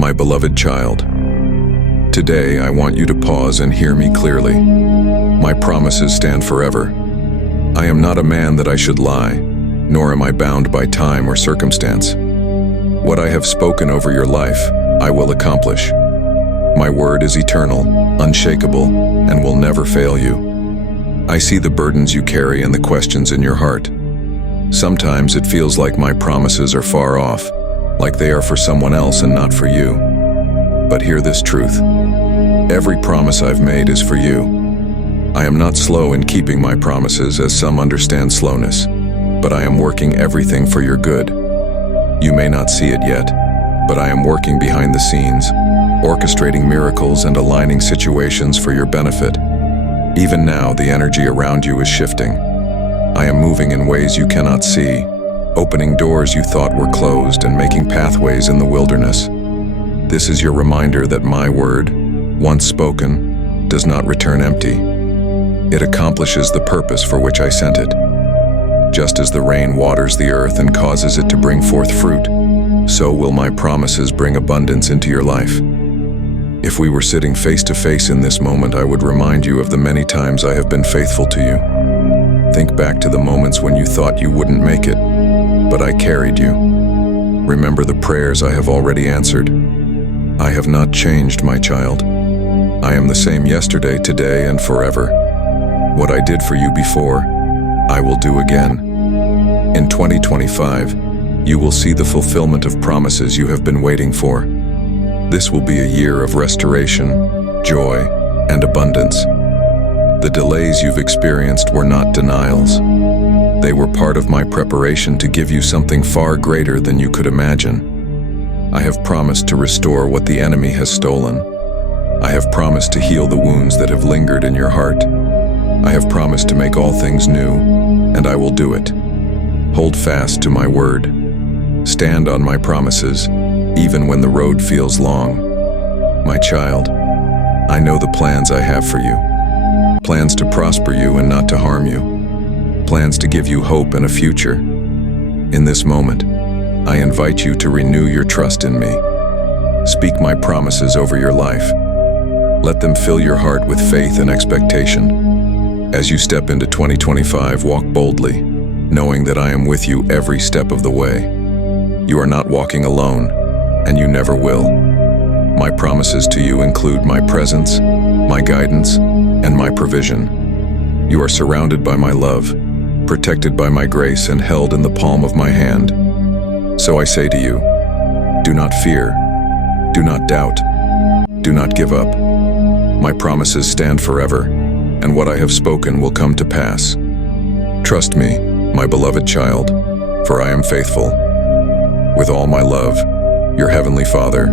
My beloved child, today I want you to pause and hear me clearly. My promises stand forever. I am not a man that I should lie, nor am I bound by time or circumstance. What I have spoken over your life, I will accomplish. My word is eternal, unshakable, and will never fail you. I see the burdens you carry and the questions in your heart. Sometimes it feels like my promises are far off, like they are for someone else and not for you. But hear this truth. Every promise I've made is for you. I am not slow in keeping my promises, as some understand slowness, but I am working everything for your good. You may not see it yet, but I am working behind the scenes, orchestrating miracles and aligning situations for your benefit. Even now, the energy around you is shifting. I am moving in ways you cannot see, opening doors you thought were closed and making pathways in the wilderness. This is your reminder that my word, once spoken, does not return empty. It accomplishes the purpose for which I sent it. Just as the rain waters the earth and causes it to bring forth fruit, so will my promises bring abundance into your life. If we were sitting face to face in this moment, I would remind you of the many times I have been faithful to you. Think back to the moments when you thought you wouldn't make it, but I carried you. Remember the prayers I have already answered. I have not changed, my child. I am the same yesterday, today, and forever. What I did for you before, I will do again. In 2025, you will see the fulfillment of promises you have been waiting for. This will be a year of restoration, joy, and abundance. The delays you've experienced were not denials. They were part of my preparation to give you something far greater than you could imagine. I have promised to restore what the enemy has stolen. I have promised to heal the wounds that have lingered in your heart. I have promised to make all things new, and I will do it. Hold fast to my word. Stand on my promises, even when the road feels long. My child, I know the plans I have for you. Plans to prosper you and not to harm you. Plans to give you hope and a future. In this moment, I invite you to renew your trust in me. Speak my promises over your life. Let them fill your heart with faith and expectation. As you step into 2025, walk boldly, knowing that I am with you every step of the way. You are not walking alone, and you never will. My promises to you include my presence, my guidance, and my provision. You are surrounded by my love, protected by my grace, and held in the palm of my hand. So I say to you, do not fear, do not doubt, do not give up. My promises stand forever, and what I have spoken will come to pass. Trust me, my beloved child, for I am faithful. With all my love, your Heavenly Father.